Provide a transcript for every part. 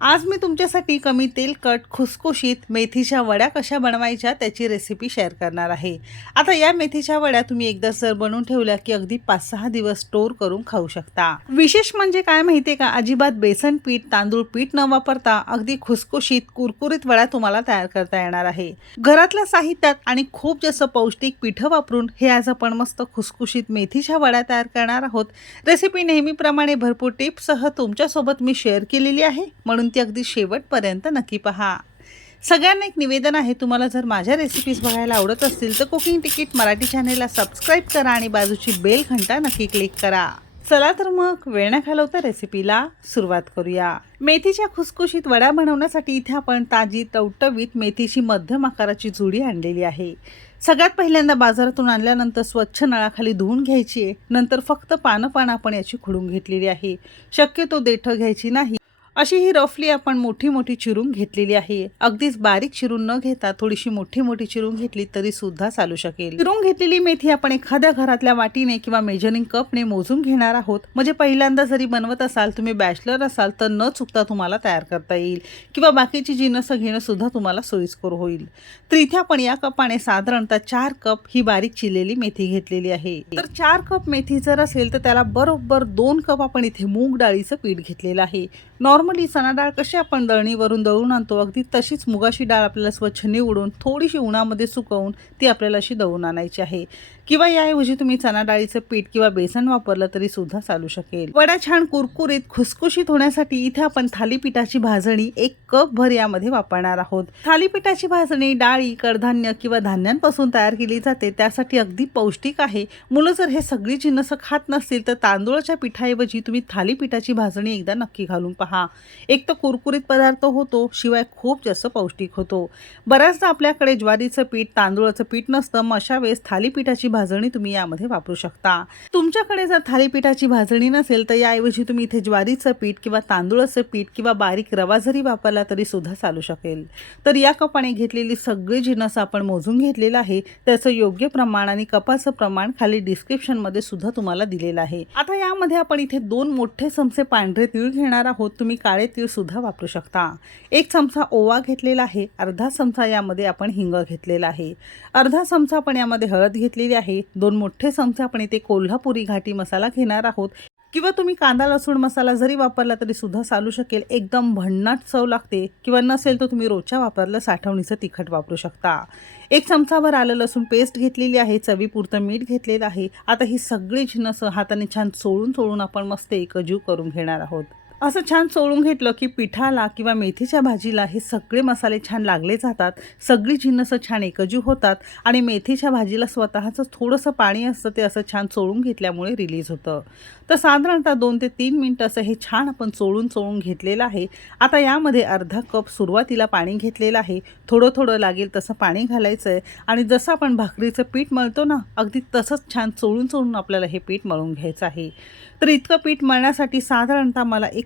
आज मी तुमच्यासाठी कमी तेलकट खुसखुशीत मेथीच्या वड्या कशा बनवायच्या त्याची रेसिपी शेअर करणार आहे. आता या मेथीच्या वड्या तुम्ही एकदा जर बनवून ठेवल्या की अगदी पाच सहा दिवस स्टोर करून खाऊ शकता. विशेष म्हणजे काय माहितीये का? अजिबात बेसन पीठ तांदूळ पीठ न वापरता अगदी खुसखुशीत कुरकुरीत वड्या तुम्हाला तयार करता येणार आहे. घरातल्या साहित्यात आणि खूप जास्त पौष्टिक पिठं वापरून हे आज आपण मस्त खुसखुशीत मेथीच्या वड्या तयार करणार आहोत. रेसिपी नेहमीप्रमाणे भरपूर टिप्ससह तुमच्यासोबत मी शेअर केलेली आहे. म्हणून ती अगदी शेवटपर्यंत नक्की पहा. सगळ्यांना एक निवेदन आहे तुम्हाला जर माझ्या रेसिपीज बघायला आवडत असतील तर कुकिंग तिकीट मराठी चॅनेलला सबस्क्राईब करा आणि बाजूची बेल घंटा नक्की क्लिक करा. चला तर मग वेळ न घालवता रेसिपीला सुरुवात करूया. मेथीच्या खुसखुशीत वड्या बनवण्यासाठी इथे आपण ताजी टवटवीत मेथीची मध्यम आकाराची जुडी आणलेली आहे. सगळ्यात पहिल्यांदा बाजारातून आणल्यानंतर स्वच्छ नळाखाली धुवून घ्यायची आहे. नंतर फक्त पानं पानं आपण याची खुडून घेतलेली आहे. शक्यतो देठं घ्यायची नाही. अशी ही रफली आपण मोठी मोठी चिरून घेतलेली आहे. अगदीच बारीक चिरून न घेता थोडीशी मोठी मोठी चिरून घेतली तरी सुद्धा चालू शकेल. चिरून घेतलेली मेथी आपण एखाद्या घरातल्या वाटीने किंवा मेजरिंग कपने मोजून घेणार आहोत. म्हणजे पहिल्यांदा जरी बनवत असाल तुम्ही बॅचलर असाल तर न चुकता तुम्हाला तयार करता येईल. किंवा बाकीची जिनस घेणं सुद्धा तुम्हाला सोयीस्कर होईल. तर इथे आपण या कपाने साधारणतः चार कप ही बारीक चिरलेली मेथी घेतलेली आहे. तर चार कप मेथी जर असेल तर त्याला बरोबर दोन कप आपण इथे मूग डाळीचं पीठ घेतलेलं आहे. नॉर्मली चणा डाळ कशी आपण दळणीवरून दळून आणतो अगदी तशीच मुगाची डाळ आपल्याला स्वच्छ निवडून थोडीशी उन्हामध्ये सुकवून ती आपल्याला अशी दळून आणायची आहे. किंवा याऐवजी तुम्ही चणा डाळीचं पीठ किंवा बेसन वापरलं तरी सुद्धा चालू शकेल. वडा छान कुरकुरीत खुसखुशीत होण्यासाठी इथे आपण थालीपीठाची भाजणी एक कप भर यामध्ये वापरणार आहोत. थालीपीठाची भाजणी डाळी कडधान्य किंवा धान्यांपासून तयार केली जाते. त्यासाठी अगदी पौष्टिक आहे. मुलं जर हे सगळी जिन्नस खात नसतील तर तांदूळाच्या पिठाऐवजी तुम्ही थालीपीठाची भाजणी एकदा नक्की घालून पहा. एक तर कुरकुरीत पदार्थ होतो शिवाय खूप जास्त पौष्टिक होतो. बऱ्याचदा आपल्याकडे ज्वारीचं पीठ तांदूळाचं पीठ नसतं. मग अशा वेळेस थालीपीठाची भाजणी तुम्ही यामध्ये वापरू शकता. तुमच्याकडे जर थालीपीठाची भाजणी नसेल तर याऐवजी तुम्ही इथे ज्वारीचं पीठ किंवा तांदूळाचं पीठ किंवा बारीक रवा जरी वापरला तरी सुद्धा चालू शकेल. तर या कपाने घेतलेली सगळी जिनस आपण मोजून घेतलेलं आहे. त्याचं योग्य प्रमाण आणि कपाचं प्रमाण खाली डिस्क्रिप्शनमध्ये सुद्धा तुम्हाला दिलेलं आहे. आता यामध्ये आपण इथे दोन मोठे चमचे पांढरे तीळ घेणार आहोत. तुम्ही काळे तीळ सुद्धा वापरू शकता. एक चमचा ओवा घेतलेला आहे. अर्धा चमचा यामध्ये आपण हिंग घेतलेला आहे. अर्धा चमचा आपण यामध्ये हळद घेतलेली आहे. आहे. दोन मोठे चमचे आपण इथे कोल्हापुरी घाटी मसाला घेणार आहोत. किंवा तुम्ही कांदा लसूण मसाला जरी वापरला तरी सुद्धा चालू शकेल. एकदम भन्नाट चव लागते. किंवा नसेल तर तुम्ही रोजच्या वापरलं साठवणीचं तिखट वापरू शकता. एक चमचाभर आलं लसूण पेस्ट घेतलेली आहे. चवीपुरतं मीठ घेतलेलं आहे. आता ही सगळी जिनसं हाताने छान चोळून चोळून आपण मस्त एकजीव करून घेणार आहोत. असं छान चोळून घेतलं की पिठाला किंवा मेथीच्या भाजीला हे सगळे मसाले छान लागले जातात. सगळी जिन्नसं छान एकजीव होतात आणि मेथीच्या भाजीला स्वतःचं थोडंसं पाणी असतं ते असं छान चोळून घेतल्यामुळे रिलीज होतं. तर साधारणतः दोन ते तीन मिनटं असं हे छान आपण चोळून चोळून घेतलेलं आहे. आता यामध्ये अर्धा कप सुरुवातीला पाणी घेतलेलं आहे. थोडं थोडं लागेल तसं पाणी घालायचं आहे आणि जसं आपण भाकरीचं पीठ मळतो ना अगदी तसंच छान चोळून चोळून आपल्याला हे पीठ मळून घ्यायचं आहे. तर इतकं पीठ मळण्यासाठी साधारणतः मला एक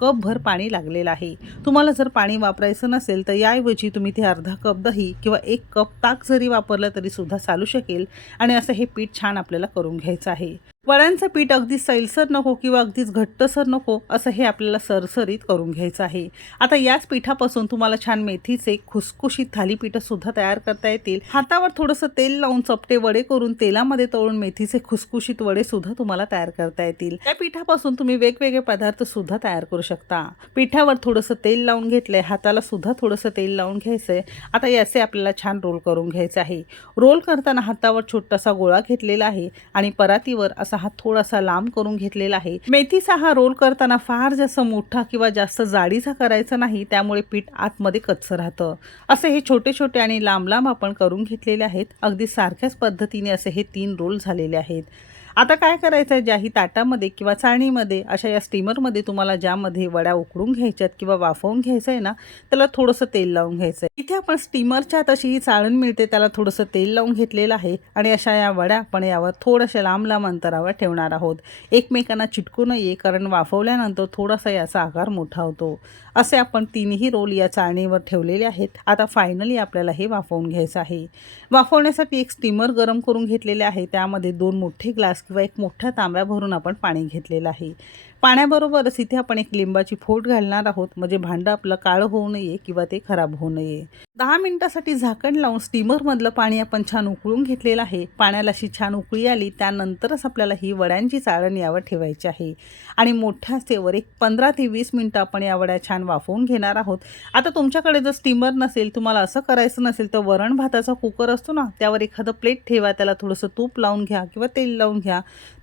कपभर पाणी लागलेलं आहे. तुम्हाला जर पाणी वापरायचं नसेल तर याऐवजी तुम्ही ते अर्धा कप दही किंवा एक कप ताक जरी वापरलं तरी सुद्धा चालू शकेल आणि असं हे पीठ छान आपल्याला करून घ्यायचं आहे. वड्यांचं पीठ अगदी सैलसर नको किंवा अगदीच घट्टसर नको असं हे आपल्याला सरसरीत करून घ्यायचं आहे. आता याच पिठापासून तुम्हाला छान मेथीचे खुसखुशीत थालीपीठं सुद्धा तयार करता येतील. हातावर थोडंसं तेल लावून चपटे वडे करून तेलामध्ये तळून मेथीचे खुसखुशीत वडे सुद्धा तुम्हाला तयार करता येतील. त्या पिठापासून तुम्ही वेगवेगळे पदार्थ सुद्धा तयार करू शकता. पिठावर थोडंसं तेल लावून घेतलंय. हाताला सुद्धा थोडंसं तेल लावून घ्यायचंय. आता याचे आपल्याला छान रोल करून घ्यायचे आहे. रोल करताना हातावर छोटासा गोळा घेतलेला आहे आणि परातीवर असा हा थोडासा लांब करून घेतलेला आहे. मेथीचा हा रोल करताना फार जास्त मोठा किंवा जास्त जाडीचा करायचा नाही त्यामुळे पीठ आतमध्ये कच्चं राहतं. असे हे छोटे छोटे आणि लांब लांब आपण करून घेतलेले आहेत. अगदी सारख्याच पद्धतीने असे हे तीन रोल झालेले आहेत. आता काय करायचं आहे ज्याही ताटामध्ये किंवा चाळणीमध्ये अशा या स्टीमरमध्ये तुम्हाला ज्यामध्ये वड्या उकडून घ्यायच्यात किंवा वाफवून घ्यायचं आहे ना त्याला थोडंसं तेल लावून घ्यायचं आहे इथे आपण स्टीमरच्या तशी ही चाळण मिळते त्याला थोडंसं तेल लावून घेतलेलं आहे आणि अशा या वड्या आपण यावर थोड्याशा लांब लांब अंतरावर ठेवणार आहोत. एकमेकांना चिटकू नये कारण वाफवल्यानंतर थोडासा याचा आकार मोठा होतो. असे आपण तीनही रोल या चाळणीवर ठेवलेले आहेत. आता फायनली आपल्याला हे वाफवून घ्यायचं आहे. वाफवण्यासाठी एक स्टीमर गरम करून घेतलेले आहे. त्यामध्ये दोन मोठे ग्लास किंवा एक मोठ्या तांब्या भरून आपण पाणी घेतलेलं आहे. पाण्याबरोबरच इथे आपण एक लिंबाची फोट घालणार आहोत. म्हणजे भांडं आपलं काळं होऊ नये किंवा ते खराब होऊ नये. दहा मिनिटासाठी झाकण लावून स्टीमरमधलं पाणी आपण छान उकळून घेतलेलं आहे. पाण्याला अशी छान उकळी आली त्यानंतरच आपल्याला ही वड्यांची चाळण यावर ठेवायची आहे. आणि मोठ्या स्टेवर एक पंधरा ते वीस मिनटं आपण या वड्या छान वाफवून घेणार आहोत. आता तुमच्याकडे जर स्टीमर नसेल तुम्हाला असं करायचं नसेल तर वरण भाताचा कुकर असतो ना त्यावर एखादं प्लेट ठेवा त्याला थोडंसं तूप लावून घ्या किंवा तेल लावून घ्या.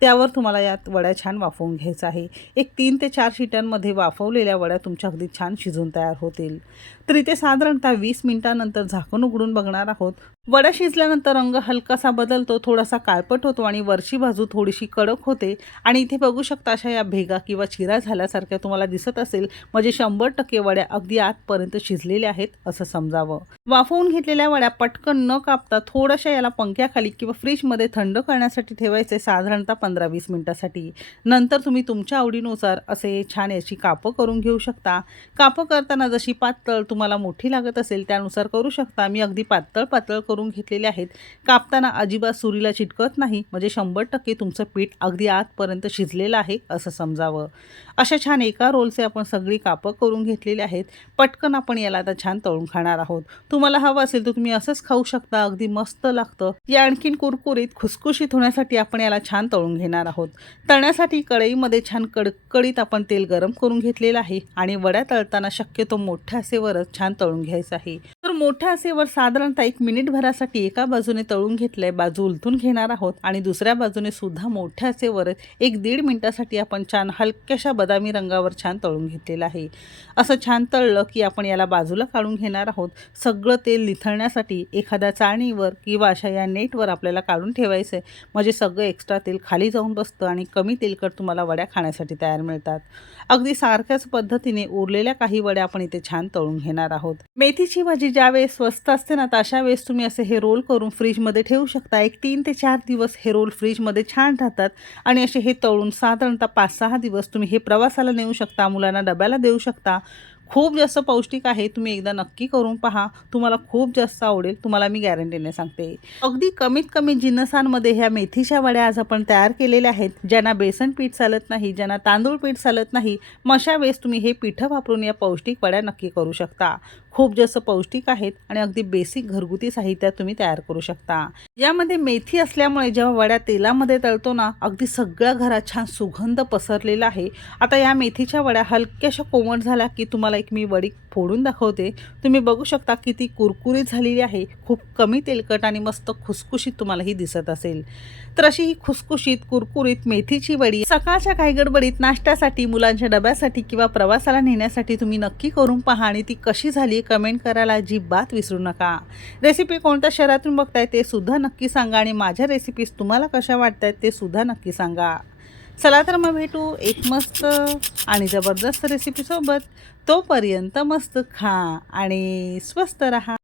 त्यावर तुम्हाला यात वड्या छान वाफवून घ्यायचं आहे. एक तीन ते चार शिट्यांमध्ये वाफवलेल्या वड्या तुमच्या अगदी छान शिजून तयार होतील. तर इथे साधारणतः वीस मिनिटानंतर झाकण उघडून बघणार आहोत. वडा शिजल्यानंतर रंग हलकासा बदलतो थोडासा काळपट होतो आणि वरची बाजू थोडीशी कडक होते. आणि इथे बघू शकता अशा या भेगा किंवा चिरा झाल्यासारख्या तुम्हाला दिसत असेल. म्हणजे शंभर टक्के वड्या अगदी आतपर्यंत शिजलेल्या आहेत असं समजावं. वाफवून घेतलेल्या वड्या पटकन न कापता थोड्याशा याला पंख्याखाली किंवा फ्रीजमध्ये थंड करण्यासाठी ठेवायचे साधारणतः पंधरा वीस मिनिटासाठी. नंतर तुम्ही तुमच्या आवडीनुसार असे छान याची कापं करून घेऊ शकता. कापं करताना जशी पातळ तुम्हाला मोठी लागत असेल त्यानुसार करू शकता. मी अगदी पातळ पातळ करून घेतलेले आहेत. कापताना अजिबात सुरीला चिटकत नाही. म्हणजे शंभर टक्के तुमचं पीठ अगदी आतपर्यंत शिजलेलं आहे असं समजावं. अशा छान एका रोलचे आपण सगळी कापं करून घेतलेली आहेत. पटकन आपण याला आता छान तळून खाणार आहोत. तुम्हाला हवं असेल तर तुम्ही असंच खाऊ शकता. अगदी मस्त लागतं. या आणखीन कुरकुरीत खुसखुशीत होण्यासाठी आपण याला छान तळून घेणार आहोत. तळण्यासाठी कढईमध्ये छान कडकडीत आपण तेल गरम करून घेतलेलं आहे आणि वड्या तळताना शक्यतो मोठ्या असेवरच छान तळून घ्यायचं आहे. मोठ्या असेवर साधारणतः एक मिनिटभरासाठी एका बाजूने तळून घेतलंय बाजू उलटून घेणार आहोत आणि दुसऱ्या बाजूने सुद्धा मोठ्या आसेवर एक दीड मिनिटासाठी आपण छान हलक्याशा बदामी रंगावर छान तळून घेतलेलं आहे. असं छान तळलं की आपण याला बाजूला काढून घेणार आहोत. सगळं तेल निथळण्यासाठी एखाद्या चाळणीवर किंवा अशा या नेटवर आपल्याला काढून ठेवायचं आहे म्हणजे सगळं एक्स्ट्रा तेल खाली जाऊन बसतं आणि कमी तेलकट तुम्हाला वड्या खाण्यासाठी तयार मिळतात. अगदी सारख्याच पद्धतीने उरलेल्या काही वड्या आपण इथे छान तळून घेणार आहोत. मेथीची भाजी ज्या वेळेस स्वस्त असते ना तर अशा वेळेस तुम्ही असे हे रोल करून फ्रीजमध्ये ठेवू शकता. एक तीन ते चार दिवस हे रोल फ्रीजमध्ये छान राहतात. आणि असे हे तळून साधारणतः पाच सहा दिवस तुम्ही हे प्रवासाला नेऊ शकता मुलांना डब्याला देऊ शकता. खूप जास्त पौष्टिक आहे तुम्ही एकदा नक्की करून पहा. तुम्हाला खूप जास्त आवडेल तुम्हाला मी गॅरंटीने सांगते. अगदी कमीत कमी जिन्नसांमध्ये ह्या मेथीच्या वड्या आज आपण तयार केलेल्या आहेत. ज्यांना बेसन पीठ चालत नाही ज्यांना तांदूळ पीठ चालत नाही मशा वेळेस तुम्ही हे पिठं वापरून या पौष्टिक वड्या नक्की करू शकता. खूप जास्त पौष्टिक आहेत आणि अगदी बेसिक घरगुती साहित्यात तुम्ही तयार करू शकता. यामध्ये मेथी असल्यामुळे जेव्हा वड्या तेलामध्ये तळतो ना अगदी सगळ्या घरात छान सुगंध पसरलेला आहे. आता या मेथीच्या वड्या हलक्याशा कोमट झाल्या की तुम्हाला एक मी वडी फोडून दाखवते. तुम्ही बघू शकता किती कुरकुरीत झालेली आहे. खूप कमी तेलकट आणि मस्त खुसखुशीत तुम्हाला ही दिसत असेल. तर अशी ही खुसखुशीत कुरकुरीत मेथीची वडी सकाळच्या काही गडबडीत नाश्त्यासाठी मुलांच्या डब्यासाठी किंवा प्रवासाला नेण्यासाठी तुम्ही नक्की करून पहा आणि ती कशी झाली कमेंट करायला अजिबात विसरू नका. रेसिपी कोणत्या शहरातून बघताय ते सुद्धा नक्की सांगा आणि माझ्या रेसिपीज तुम्हाला कशा वाटतायत ते सुद्धा नक्की सांगा. चला तर मग भेटू एक मस्त आणि जबरदस्त रेसिपीसोबत तोपर्यंत मस्त खा आणि स्वस्त रहा.